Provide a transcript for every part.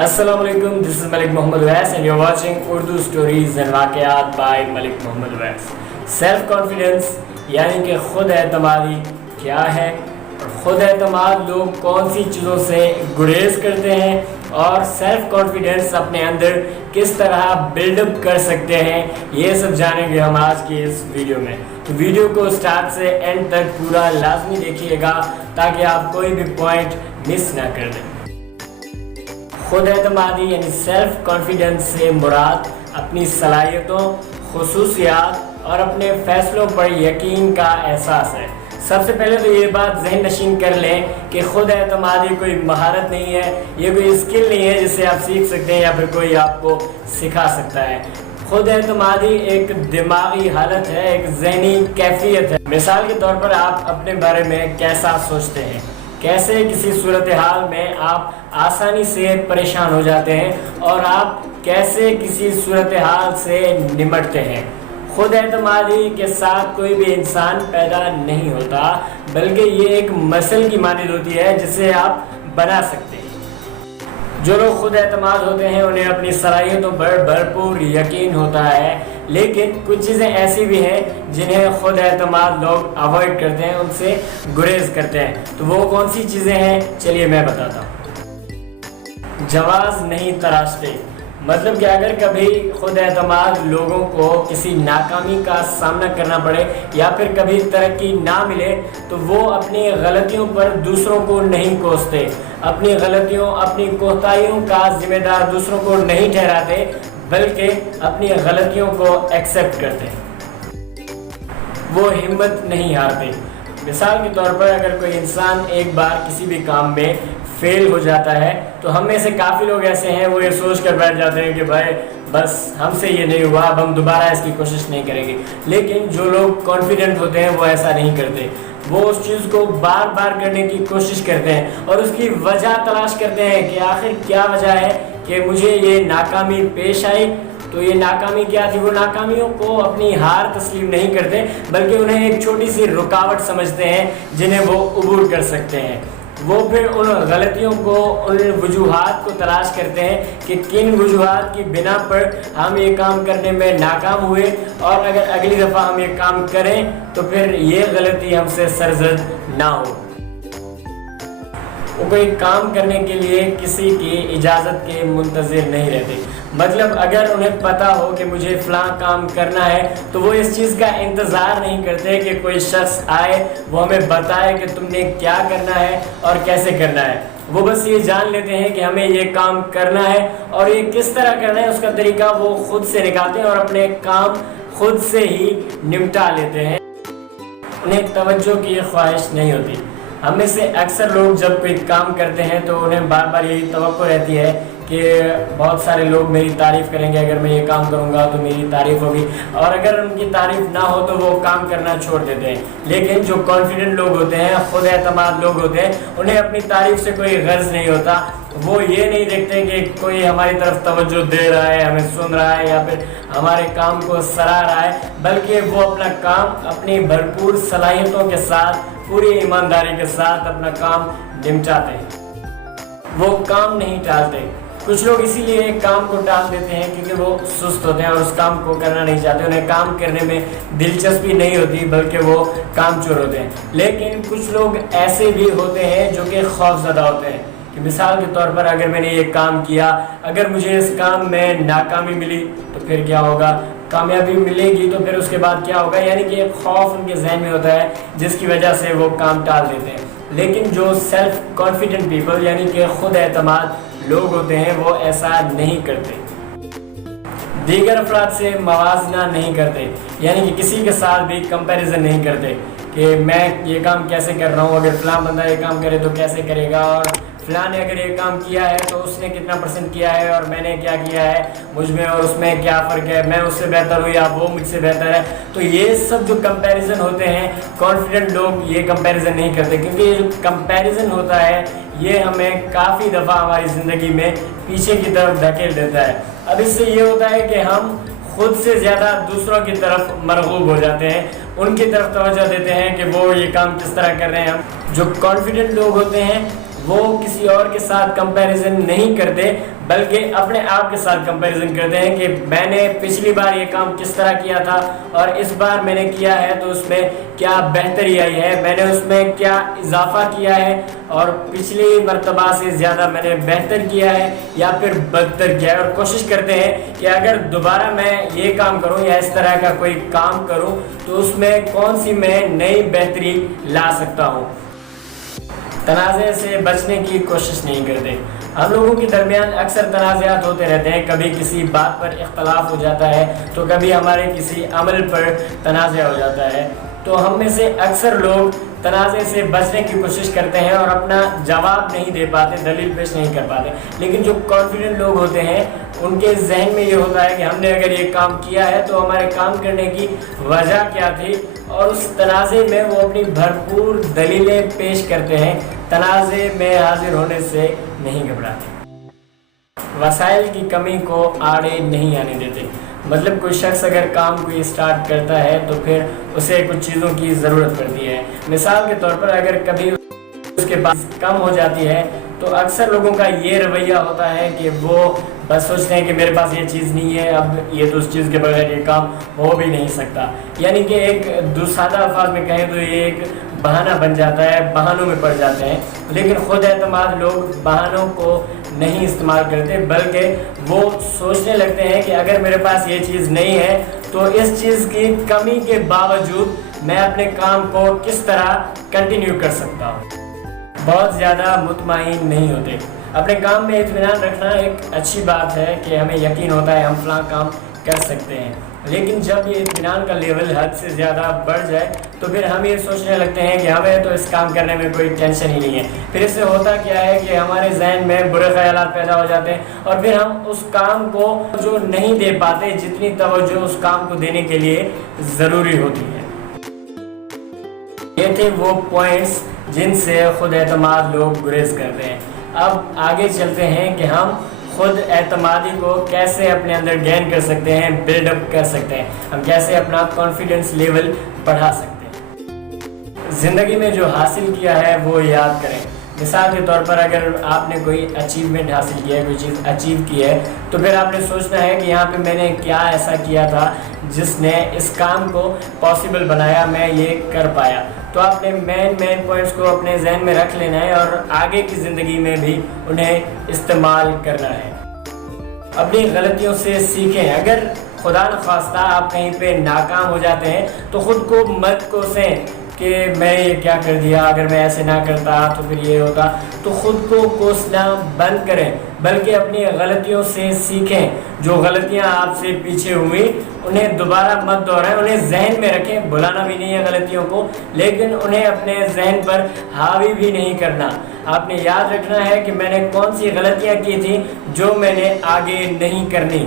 السلام علیکم، this is Malik Muhammad Awais and you are watching Urdu stories and واقعات by Malik Muhammad Awais. Self confidence یعنی کہ خود اعتمادی کیا ہے اور خود اعتماد لوگ کون سی چیزوں سے گریز کرتے ہیں اور سیلف کانفیڈنس اپنے اندر کس طرح بلڈ اپ کر سکتے ہیں، یہ سب جانیں گے ہم آج کی اس ویڈیو میں۔ تو ویڈیو کو سٹارٹ سے اینڈ تک پورا لازمی دیکھیے گا تاکہ آپ کوئی بھی پوائنٹ مس نہ کر دیں۔ خود اعتمادی یعنی سیلف کانفیڈنس سے مراد اپنی صلاحیتوں، خصوصیات اور اپنے فیصلوں پر یقین کا احساس ہے۔ سب سے پہلے تو یہ بات ذہن نشین کر لیں کہ خود اعتمادی کوئی مہارت نہیں ہے، یہ کوئی اسکل نہیں ہے جسے آپ سیکھ سکتے ہیں یا پھر کوئی آپ کو سکھا سکتا ہے۔ خود اعتمادی ایک دماغی حالت ہے، ایک ذہنی کیفیت ہے۔ مثال کے طور پر آپ اپنے بارے میں کیسا سوچتے ہیں، کیسے کسی صورتحال میں آپ آسانی سے پریشان ہو جاتے ہیں اور آپ کیسے کسی صورتحال سے نمٹتے ہیں۔ خود اعتمادی کے ساتھ کوئی بھی انسان پیدا نہیں ہوتا، بلکہ یہ ایک مسل کی مانند ہوتی ہے جسے آپ بنا سکتے ہیں۔ جو لوگ خود اعتماد ہوتے ہیں انہیں اپنی صلاحیتوں پر بھرپور یقین ہوتا ہے، لیکن کچھ چیزیں ایسی بھی ہیں جنہیں خود اعتماد لوگ اوائڈ کرتے ہیں، ان سے گریز کرتے ہیں۔ تو وہ کون سی چیزیں ہیں، چلیے میں بتاتا ہوں۔ جواز نہیں تراشتے، مطلب کہ اگر کبھی خود اعتماد لوگوں کو کسی ناکامی کا سامنا کرنا پڑے یا پھر کبھی ترقی نہ ملے تو وہ اپنی غلطیوں پر دوسروں کو نہیں کوستے، اپنی غلطیوں، اپنی کوتاہیوں کا ذمہ دار دوسروں کو نہیں ٹھہراتے، بلکہ اپنی غلطیوں کو ایکسیپٹ کرتے ہیں۔ وہ ہمت نہیں ہارتے۔ مثال کے طور پر اگر کوئی انسان ایک بار کسی بھی کام میں فیل ہو جاتا ہے تو ہم میں سے کافی لوگ ایسے ہیں وہ یہ سوچ کر بیٹھ جاتے ہیں کہ بھائی بس ہم سے یہ نہیں ہوا، اب ہم دوبارہ اس کی کوشش نہیں کریں گے۔ لیکن جو لوگ کانفیڈنٹ ہوتے ہیں وہ ایسا نہیں کرتے، وہ اس چیز کو بار بار کرنے کی کوشش کرتے ہیں اور اس کی وجہ تلاش کرتے ہیں کہ آخر کیا وجہ ہے کہ مجھے یہ ناکامی پیش آئی۔ تو یہ ناکامی کیا تھی؟ وہ ناکامیوں کو اپنی ہار تسلیم نہیں کرتے، بلکہ انہیں ایک چھوٹی سی رکاوٹ سمجھتے ہیں جنہیں وہ عبور کر سکتے ہیں۔ وہ پھر ان غلطیوں کو، ان وجوہات کو تلاش کرتے ہیں کہ کن وجوہات کی بنا پر ہم یہ کام کرنے میں ناکام ہوئے، اور اگر اگلی دفعہ ہم یہ کام کریں تو پھر یہ غلطی ہم سے سرزد نہ ہو۔ وہ کوئی کام کرنے کے لیے کسی کی اجازت کے منتظر نہیں رہتے، مطلب اگر انہیں پتا ہو کہ مجھے فلاں کام کرنا ہے تو وہ اس چیز کا انتظار نہیں کرتے کہ کوئی شخص آئے، وہ ہمیں بتائے کہ تم نے کیا کرنا ہے اور کیسے کرنا ہے۔ وہ بس یہ جان لیتے ہیں کہ ہمیں یہ کام کرنا ہے اور یہ کس طرح کرنا ہے، اس کا طریقہ وہ خود سے نکالتے ہیں اور اپنے کام خود سے ہی نمٹا لیتے ہیں۔ انہیں توجہ کی خواہش نہیں ہوتی۔ ہم میں سے اکثر لوگ جب کوئی کام کرتے ہیں تو انہیں بار بار یہی توقع رہتی ہے کہ بہت سارے لوگ میری تعریف کریں گے، اگر میں یہ کام کروں گا تو میری تعریف ہوگی، اور اگر ان کی تعریف نہ ہو تو وہ کام کرنا چھوڑ دیتے ہیں۔ لیکن جو کانفیڈنٹ لوگ ہوتے ہیں، خود اعتماد لوگ ہوتے ہیں، انہیں اپنی تعریف سے کوئی غرض نہیں ہوتا۔ وہ یہ نہیں دیکھتے کہ کوئی ہماری طرف توجہ دے رہا ہے، ہمیں سن رہا ہے یا پھر ہمارے کام کو سراہ رہا ہے، بلکہ وہ اپنا کام اپنی بھرپور صلاحیتوں کے ساتھ، پوری ایمانداری کے ساتھ اپنا کام نمٹاتے ہیں۔ وہ کام نہیں ٹالتے۔ کچھ لوگ اسی لیے کام کو ٹال دیتے ہیں کیونکہ وہ سست ہوتے ہیں اور اس کام کو کرنا نہیں چاہتے، انہیں کام کرنے میں دلچسپی نہیں ہوتی، بلکہ وہ کام چور ہوتے ہیں۔ لیکن کچھ لوگ ایسے بھی ہوتے ہیں جو کہ خوف زدہ ہوتے ہیں کہ مثال کے طور پر اگر میں نے یہ کام کیا، اگر مجھے اس کام میں ناکامی ملی تو پھر کیا ہوگا، کامیابی ملے گی تو پھر اس کے بعد کیا ہوگا، یعنی کہ ایک خوف ان کے ذہن میں ہوتا ہے جس کی وجہ سے وہ کام ٹال دیتے ہیں۔ لیکن جو سیلف کانفیڈنٹ پیپل یعنی کہ خود اعتماد لوگ ہوتے ہیں وہ ایسا نہیں کرتے۔ دیگر افراد سے موازنہ نہیں کرتے، یعنی کہ کسی کے ساتھ بھی کمپیریزن نہیں کرتے کہ میں یہ کام کیسے کر رہا ہوں، اگر فلاں بندہ یہ کام کرے تو کیسے کرے گا، اور فلاں نے اگر یہ کام کیا ہے تو اس نے کتنا پرسنٹ کیا ہے اور میں نے کیا کیا ہے، مجھ میں اور اس میں کیا فرق ہے، میں اس سے بہتر ہوں یا وہ مجھ سے بہتر ہے۔ تو یہ سب جو کمپیریزن ہوتے ہیں، کانفیڈنٹ لوگ یہ کمپیریزن نہیں کرتے، کیونکہ یہ جو کمپیریزن ہوتا ہے یہ ہمیں کافی دفعہ ہماری زندگی میں پیچھے کی طرف دھکیل دیتا ہے۔ اب اس سے یہ ہوتا ہے کہ ہم خود سے زیادہ دوسروں کی طرف مرغوب ہو جاتے ہیں، ان کی طرف توجہ دیتے ہیں کہ وہ یہ کام کس طرح کر رہے ہیں۔ ہم جو کانفیڈنٹ لوگ ہوتے ہیں وہ کسی اور کے ساتھ کمپیریزن نہیں کرتے بلکہ اپنے آپ کے ساتھ کمپیریزن کرتے ہیں کہ میں نے پچھلی بار یہ کام کس طرح کیا تھا اور اس بار میں نے کیا ہے تو اس میں کیا بہتری آئی ہے، میں نے اس میں کیا اضافہ کیا ہے اور پچھلی مرتبہ سے زیادہ میں نے بہتر کیا ہے یا پھر بدتر کیا ہے، اور کوشش کرتے ہیں کہ اگر دوبارہ میں یہ کام کروں یا اس طرح کا کوئی کام کروں تو اس میں کون سی میں نئی بہتری لا سکتا ہوں۔ تنازع سے بچنے کی کوشش نہیں کرتے۔ ہم لوگوں کے درمیان اکثر تنازعات ہوتے رہتے ہیں، کبھی کسی بات پر اختلاف ہو جاتا ہے تو کبھی ہمارے کسی عمل پر تنازع ہو جاتا ہے، تو ہم میں سے اکثر لوگ تنازع سے بچنے کی کوشش کرتے ہیں اور اپنا جواب نہیں دے پاتے، دلیل پیش نہیں کر پاتے۔ لیکن جو کانفیڈنٹ لوگ ہوتے ہیں ان کے ذہن میں یہ ہوتا ہے کہ ہم نے اگر یہ کام کیا ہے تو ہمارے کام کرنے کی وجہ کیا تھی، اور اس تنازع میں وہ اپنی بھرپور دلیلیں پیش کرتے ہیں، تنازع میں حاضر ہونے سے نہیں گھبراتے۔ وسائل کی کمی کو آڑے نہیں آنے دیتے۔ مطلب کوئی شخص اگر کام کوئی اسٹارٹ کرتا ہے تو پھر اسے کچھ چیزوں کی ضرورت پڑتی ہے۔ مثال کے طور پر اگر کبھی اس کے پاس کم ہو جاتی ہے تو اکثر لوگوں کا یہ رویہ ہوتا ہے کہ وہ بس سوچتے ہیں کہ میرے پاس یہ چیز نہیں ہے، اب یہ تو اس چیز کے بغیر یہ کام ہو بھی نہیں سکتا، یعنی کہ ایک سادہ الفاظ میں کہیں تو یہ ایک بہانہ بن جاتا ہے، بہانوں میں پڑ جاتے ہیں۔ لیکن خود اعتماد لوگ بہانوں کو نہیں استعمال کرتے بلکہ وہ سوچنے لگتے ہیں کہ اگر میرے پاس یہ چیز نہیں ہے تو اس چیز کی کمی کے باوجود میں اپنے کام کو کس طرح کنٹینیو کر سکتا ہوں۔ بہت زیادہ مطمئن نہیں ہوتے۔ اپنے کام میں اطمینان رکھنا ایک اچھی بات ہے کہ ہمیں یقین ہوتا ہے ہم فلاں کام کر سکتے ہیں، لیکن جب یہ اطمینان کا لیول حد سے زیادہ بڑھ جائے تو پھر ہم یہ سوچنے لگتے ہیں کہ ہمیں تو اس کام کرنے میں کوئی ٹینشن ہی نہیں ہے۔ پھر اس سے ہوتا کیا ہے کہ ہمارے ذہن میں برے خیالات پیدا ہو جاتے ہیں اور پھر ہم اس کام کو جو نہیں دے پاتے جتنی توجہ اس کام کو دینے کے لیے ضروری ہوتی ہے۔ یہ تھے وہ پوائنٹس جن سے خود اعتماد لوگ گریز کرتے ہیں۔ اب آگے چلتے ہیں کہ ہم خود اعتمادی کو کیسے اپنے اندر گین کر سکتے ہیں، بلڈ اپ کر سکتے ہیں، ہم کیسے اپنا کانفیڈنس لیول بڑھا سکتے ہیں۔ زندگی میں جو حاصل کیا ہے وہ یاد کریں۔ مثال کے طور پر اگر آپ نے کوئی اچیومنٹ حاصل کیا ہے، کوئی چیز اچیو کی ہے، تو پھر آپ نے سوچنا ہے کہ یہاں پہ میں نے کیا ایسا کیا تھا جس نے اس کام کو پاسبل بنایا، میں یہ کر پایا۔ تو آپ نے مین پوائنٹس کو اپنے ذہن میں رکھ لینا ہے اور آگے کی زندگی میں بھی انہیں استعمال کرنا ہے۔ اپنی غلطیوں سے سیکھیں۔ اگر خدا نخواستہ آپ کہیں پہ ناکام ہو جاتے ہیں تو خود کو مت کوسیں کہ میں یہ کیا کر دیا، اگر میں ایسے نہ کرتا تو پھر یہ ہوتا، تو خود کو کوسنا بند کریں بلکہ اپنی غلطیوں سے سیکھیں۔ جو غلطیاں آپ سے پیچھے ہوئی انہیں دوبارہ مت دہرائیں، انہیں ذہن میں رکھیں، بھلانا بھی نہیں ہے غلطیوں کو، لیکن انہیں اپنے ذہن پر حاوی بھی نہیں کرنا۔ آپ نے یاد رکھنا ہے کہ میں نے کون سی غلطیاں کی تھیں جو میں نے آگے نہیں کرنی۔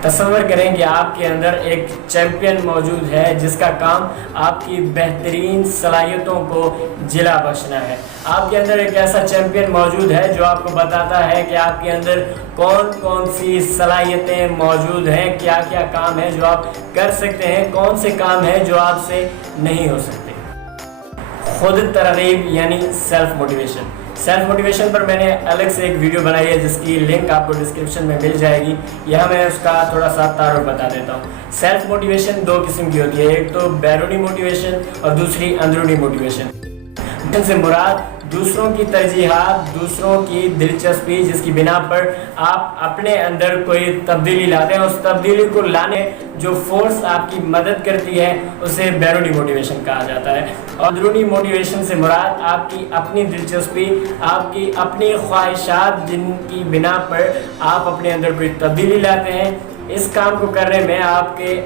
تصور کریں کہ آپ کے اندر ایک چیمپئن موجود ہے جس کا کام آپ کی بہترین صلاحیتوں کو جلا بخشنا ہے۔ آپ کے اندر ایک ایسا چیمپئن موجود ہے جو آپ کو بتاتا ہے کہ آپ کے اندر کون کون سی صلاحیتیں موجود ہیں، کیا کیا کام ہے جو آپ کر سکتے ہیں، کون سے کام ہیں جو آپ سے نہیں ہو سکتے۔ خود ترغیب یعنی سیلف موٹیویشن۔ سیلف موٹیویشن پر میں نے الگ سے ایک ویڈیو بنائی ہے جس کی لنک آپ کو ڈسکرپشن میں مل جائے گی، یہاں میں اس کا تھوڑا سا تعارف بتا دیتا ہوں۔ سیلف موٹیویشن دو قسم کی ہوتی ہے، ایک تو بیرونی موٹیویشن اور دوسری اندرونی موٹیویشن۔ جن سے مراد دوسروں کی ترجیحات، دوسروں کی دلچسپی جس کی بنا پر آپ اپنے اندر کوئی تبدیلی لاتے ہیں، اس تبدیلی کو لانے جو فورس آپ کی مدد کرتی ہے اسے بیرونی موٹیویشن کہا جاتا ہے۔ اور اندرونی موٹیویشن سے مراد آپ کی اپنی دلچسپی، آپ کی اپنی خواہشات جن کی بنا پر آپ اپنے اندر کوئی تبدیلی لاتے ہیں۔ اس کام کو کرنے میں آپ کے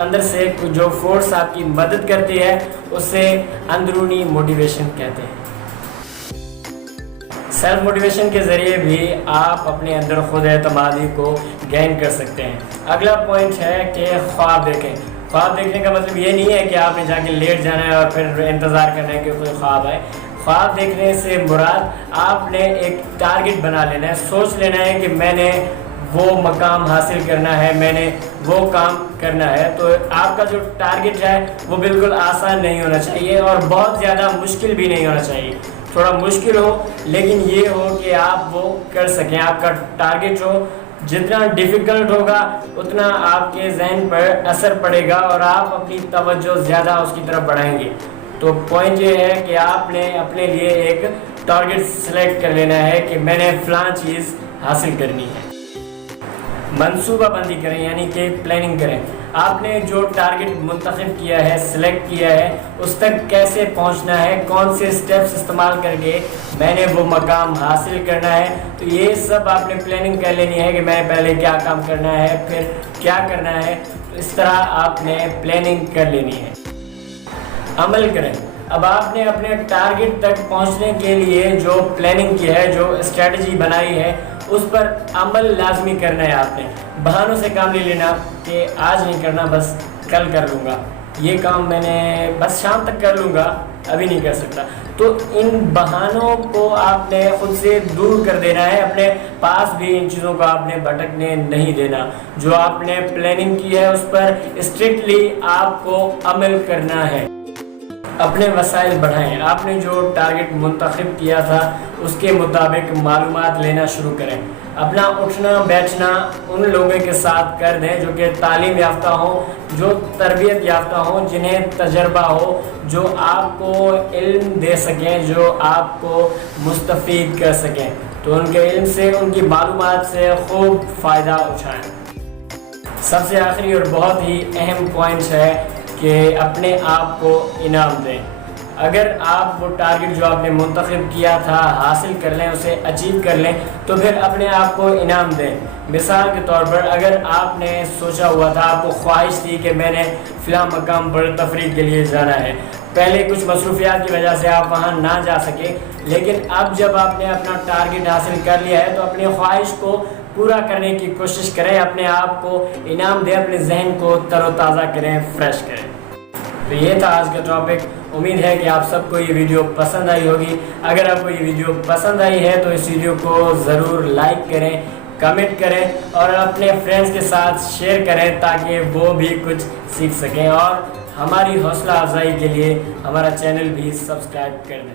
اندر سے جو فورس آپ کی مدد کرتی ہے اسے اندرونی موٹیویشن کہتے ہیں۔ سیلف موٹیویشن کے ذریعے بھی آپ اپنے اندر خود اعتمادی کو گین کر سکتے ہیں۔ اگلا پوائنٹ ہے کہ خواب دیکھیں۔ خواب دیکھنے کا مطلب یہ نہیں ہے کہ آپ نے جا کے لیٹ جانا ہے اور پھر انتظار کرنا ہے کہ کوئی خواب آئے۔ خواب دیکھنے سے مراد آپ نے ایک ٹارگٹ بنا لینا ہے، سوچ لینا ہے کہ میں نے وہ مقام حاصل کرنا ہے، میں نے وہ کام کرنا ہے۔ تو آپ کا جو ٹارگٹ ہے وہ بالکل آسان نہیں ہونا چاہیے اور بہت زیادہ مشکل بھی نہیں ہونا چاہیے۔ تھوڑا مشکل ہو لیکن یہ ہو کہ آپ وہ کر سکیں. آپ کا ٹارگٹ ہو جتنا ڈیفیکلٹ ہوگا اتنا آپ کے ذہن پر اثر پڑے گا اور آپ اپنی توجہ زیادہ اس کی طرف بڑھائیں گے. تو پوائنٹ یہ ہے کہ آپ نے اپنے لیے ایک ٹارگٹ سلیکٹ کر لینا ہے کہ میں نے فلاں چیز حاصل کرنی ہے. منصوبہ بندی کریں یعنی کہ پلاننگ کریں. آپ نے جو ٹارگٹ منتخب کیا ہے سلیکٹ کیا ہے اس تک کیسے پہنچنا ہے, کون سے سٹیپس استعمال کر کے میں نے وہ مقام حاصل کرنا ہے. تو یہ سب آپ نے پلاننگ کر لینی ہے کہ میں پہلے کیا کام کرنا ہے پھر کیا کرنا ہے. تو اس طرح آپ نے پلاننگ کر لینی ہے. عمل کریں. اب آپ نے اپنے ٹارگٹ تک پہنچنے کے لیے جو پلاننگ کی ہے, جو اسٹریٹجی بنائی ہے, اس پر عمل لازمی کرنا ہے. آپ نے بہانوں سے کام نہیں لینا کہ آج نہیں کرنا بس کل کر لوں گا, یہ کام میں نے بس شام تک کر لوں گا ابھی نہیں کر سکتا. تو ان بہانوں کو آپ نے خود سے دور کر دینا ہے. اپنے پاس بھی ان چیزوں کو آپ نے بھٹکنے نہیں دینا. جو آپ نے پلاننگ کی ہے اس پر اسٹرکٹلی آپ کو عمل کرنا ہے. اپنے وسائل بڑھائیں. آپ نے جو ٹارگٹ منتخب کیا تھا اس کے مطابق معلومات لینا شروع کریں. اپنا اٹھنا بیٹھنا ان لوگوں کے ساتھ کر دیں جو کہ تعلیم یافتہ ہوں, جو تربیت یافتہ ہوں, جنہیں تجربہ ہو, جو آپ کو علم دے سکیں, جو آپ کو مستفید کر سکیں. تو ان کے علم سے, ان کی معلومات سے خوب فائدہ اٹھائیں. سب سے آخری اور بہت ہی اہم پوائنٹ ہے کہ اپنے آپ کو انعام دیں. اگر آپ وہ ٹارگٹ جو آپ نے منتخب کیا تھا حاصل کر لیں, اسے اچیو کر لیں, تو پھر اپنے آپ کو انعام دیں. مثال کے طور پر اگر آپ نے سوچا ہوا تھا, آپ کو خواہش تھی کہ میں نے فلاں مقام پر تفریح کے لیے جانا ہے, پہلے کچھ مصروفیات کی وجہ سے آپ وہاں نہ جا سکے, لیکن اب جب آپ نے اپنا ٹارگٹ حاصل کر لیا ہے تو اپنی خواہش کو پورا کرنے کی کوشش کریں. اپنے آپ کو انعام دیں, اپنے ذہن کو تر و تازہ کریں, فریش کریں. تو یہ تھا آج کا ٹاپک. امید ہے کہ آپ سب کو یہ ویڈیو پسند آئی ہوگی. اگر آپ کو یہ ویڈیو پسند آئی ہے تو اس ویڈیو کو ضرور لائک کریں, کمنٹ کریں اور اپنے فرینڈس کے ساتھ شیئر کریں تاکہ وہ بھی کچھ سیکھ سکیں, اور ہماری حوصلہ افزائی کے لیے ہمارا چینل بھی سبسکرائب کر دیں.